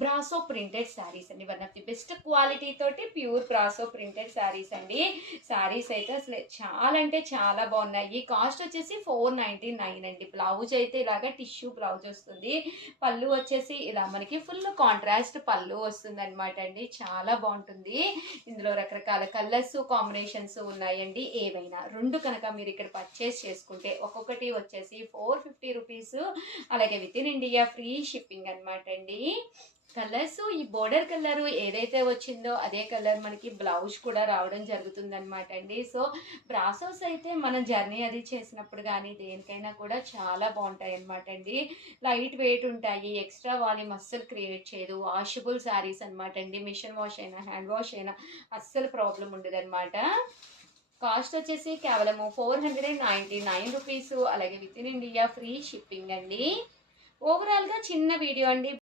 Brasso printed saris అండి. One of the best quality తోటి pure brasso printed saris అండి. శారీస్ అయితే అసలు చాలా అంటే చాలా బాగున్నాయి. కాస్ట్ వచ్చేసి 499 అండి. బ్లౌజ్ అయితే ఇలాగ టిష్యూ బ్లౌజ్ వస్తుంది. పళ్ళు వచ్చేసి ఇలా మనకి ఫుల్ కాంట్రాస్ట్ పళ్ళు వస్తుంది అనమాట అండి. చాలా బాగుంటుంది. ఇందులో రకరకాల కలర్స్ కాంబినేషన్స్ ఉన్నాయండి. ఏవైనా రెండు కనుక మీరు ఇక్కడ పర్చేస్ చేసుకుంటే ఒక్కొక్కటి వచ్చేసి 450 రూపీస్. అలాగే with in India free shipping అనమాట అండి. కలర్స్ ఈ బోర్డర్ కలర్ ఏదైతే వచ్చిందో అదే కలర్ మనకి బ్లౌజ్ కూడా రావడం జరుగుతుంది అనమాట అండి. సో బ్రాసోస్ అయితే మనం జర్నీ అది చేసినప్పుడు కానీ దేనికైనా కూడా చాలా బాగుంటాయి అనమాట అండి. లైట్ వెయిట్ ఉంటాయి, ఎక్స్ట్రా వాల్యూమ్ అస్సలు క్రియేట్ చేయదు. వాషబుల్ శారీస్ అనమాట అండి. మిషన్ వాష్ అయినా హ్యాండ్ వాష్ అయినా అస్సలు ప్రాబ్లం ఉండదు అనమాట. కాస్ట్ వచ్చేసి కేవలము 499 రూపీస్. అలాగే with in India free shipping అండి. ఓవరాల్గా చిన్న వీడియో అండి.